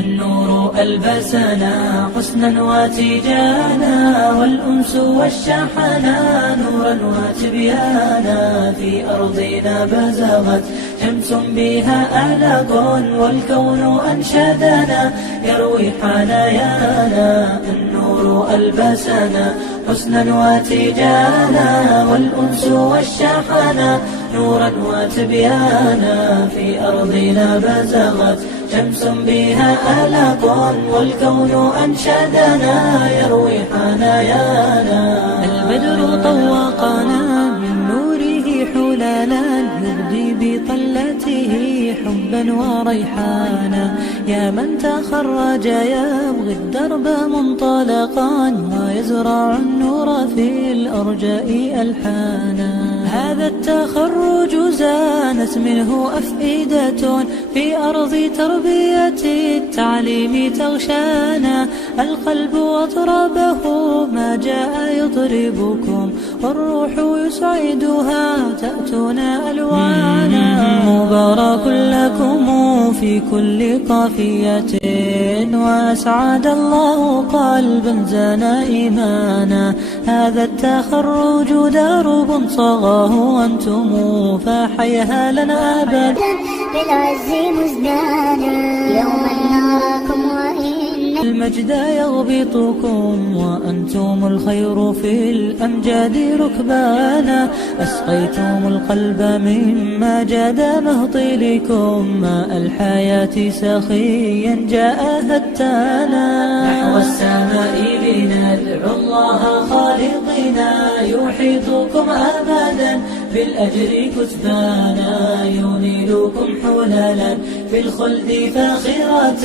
النور ألبسنا حسنا وتيجانا، والأنس والشحنا نورا وتبيانا. في أرضنا بزغت شمس بها أعلاق، والكون أنشدنا يروي حنايانا. النور ألبسنا حسنا وتيجانا، والأنس والشحنا نورا وتبيانا. في أرضنا بزغت شمس بها أعلاق، والكون أنشدنا يروي حنايانا. البدر طوقنا من نوره حلالا، يهدي بطلته حبا وريحانا. يا من تخرج يبغي الدرب منطلقا، ويزرع النور في الأرجاء ألحانا. هذا التخرج زانت منه أفئدة، في أرض تربية التعليم تغشانا. القلب أطربه ما جاء يطربكم، والروح يسعدها تأتون ألوانا. مبارك لكم في كل قافية، وأسعد الله قلبا زانا إيمانا. هذا التخرج درب صغاه أنتم، فحيها لنا أبدا بالعز مزدانا. يوما نراكم وإن المجد يغبطكم، وأنتم الخير في الأمجاد ركبانا. أسقيتم القلب مما جاد مهطلكم، ماء الحياة سخيا جاء هتانا. نحو السماء لندعو الله خالقنا، يحيطكم أبدا بالأجر كتبانا. ينيلكم حلالا في الخلد فاخرة،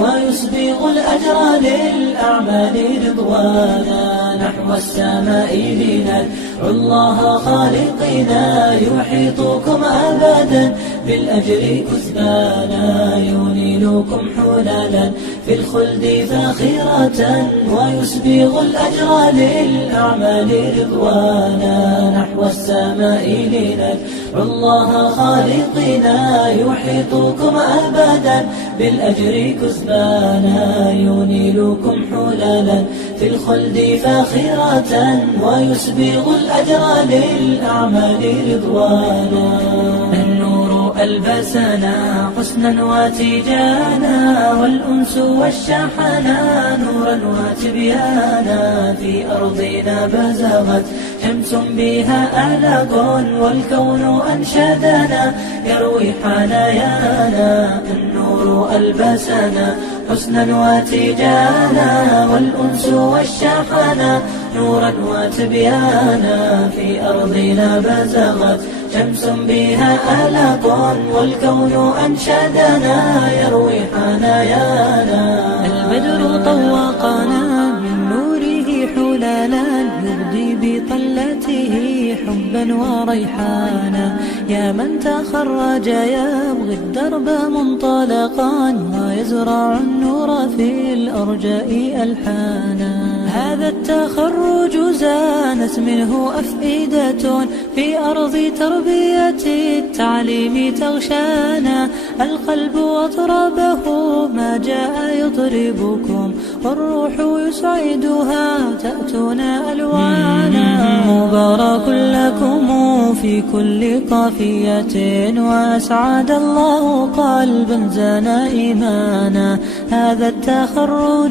ويسبغ الأجر للأعمال رضوانا. نحو السماء لندعو الله خالقنا، يحيطكم أبدا بالأجر كتبانا. ينيلكم حلالا في الخلد فاخرة، ويسبغ الأجر للأعمال رضوانا. نحو السماء لندعو الله خالقنا، يحيطكم أبدا بالأجر كثبانا. ينيلكم حلالا في الخلد فاخرة، ويسبغ الأجر للأعمال رضوانا. النور ألبسنا حسنا وتيجانا، والأنس والشحنا نورا وتبيانا. في أرضنا بزغت شمس بها أعلاق، والكون أنشدنا يروي حنايانا. النور ألبسنا حسنا وتيجانا، والأنس والشحنا نورا وتبيانا. في أرضنا بزغت شمس بها أعلاق، والكون أنشدنا يروي حنايانا. البدر طوقنا من نوره حلالا، يهدي بطلته حبا وريحانا. يا من تخرج يبغي الدرب منطلقا، ويزرع النور في الأرجاء ألحانا. هذا التخرج زانت منه أفئدة، في أرض تربية التعليم تغشانا. القلب أطربه ما جاء يطربكم، والروح يسعدها تأتون ألوانا. مبارك لكم في كل قافية، وأسعد الله قلبا زانا إيمانا. هذا التخرج